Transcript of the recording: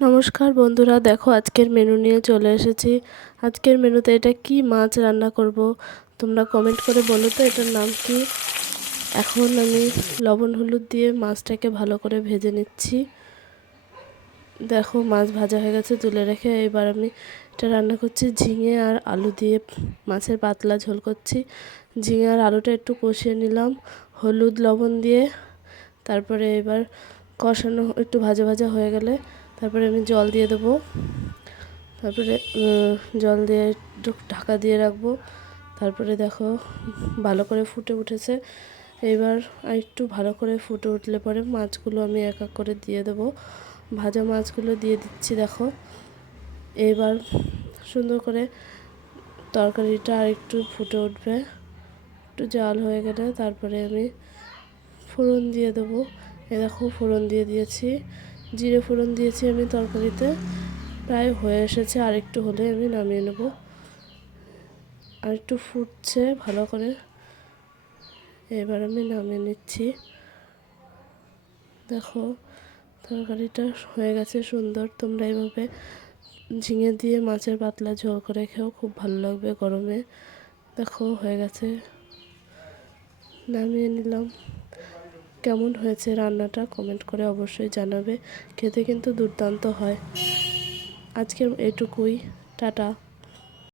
নমস্কার বন্ধুরা, দেখো আজকের মেনু নিয়ে চলে এসেছি। আজকের মেনুতে এটা কি মাছ রান্না করব তোমরা কমেন্ট করে বলো তো এটার নাম কি। এখন আমি লবণ হলুদ দিয়ে মাছটাকে ভালো করে ভেজে নিচ্ছি। দেখো মাছ ভাজা হয়ে গেছে তুলে রেখে, এবার আমি এটা রান্না করছি ঝিঙে আর আলু দিয়ে মাছের পাতলা ঝোল করছি। ঝিঙে আর আলুটা একটু কষিয়ে নিলাম হলুদ লবণ দিয়ে। তারপরে এবার কষানো একটু ভাজা ভাজা হয়ে গেলে তারপরে আমি জল দিয়ে দেবো। তারপরে জল দিয়ে একটু ঢাকা দিয়ে রাখবো। তারপরে দেখো ভালো করে ফুটে উঠেছে। এবার একটু ভালো করে ফুটে উঠলে পরে মাছগুলো আমি এক এক করে দিয়ে দেবো। ভাজা মাছগুলো দিয়ে দিচ্ছি দেখো। এবার সুন্দর করে তরকারিটা আর একটু ফুটে উঠবে, একটু জাল হয়ে গেলে তারপরে আমি ফোড়ন দিয়ে দেবো। এ দেখো ফোড়ন দিয়ে দিয়েছি, জিরে ফোড়ন দিয়েছি আমি তরকারিতে। প্রায় হয়ে এসেছে, আর একটু হলে আমি নামিয়ে নেব। আর একটু ফুটছে ভালো করে, এবার আমি নামিয়ে নিচ্ছি। দেখো তরকারিটা হয়ে গেছে সুন্দর। তোমরা এইভাবে ঝিঙে দিয়ে মাছের পাতলা ঝোল করে খেও, খুব ভালো লাগবে গরমে। দেখো হয়ে গেছে, নামিয়ে নিলাম। কেমন হয়েছে রান্নাটা কমেন্ট করে অবশ্যই জানাবে। খেতে কিন্তু দুর্দান্ত হয়। আজকের এটুকুই, টাটা।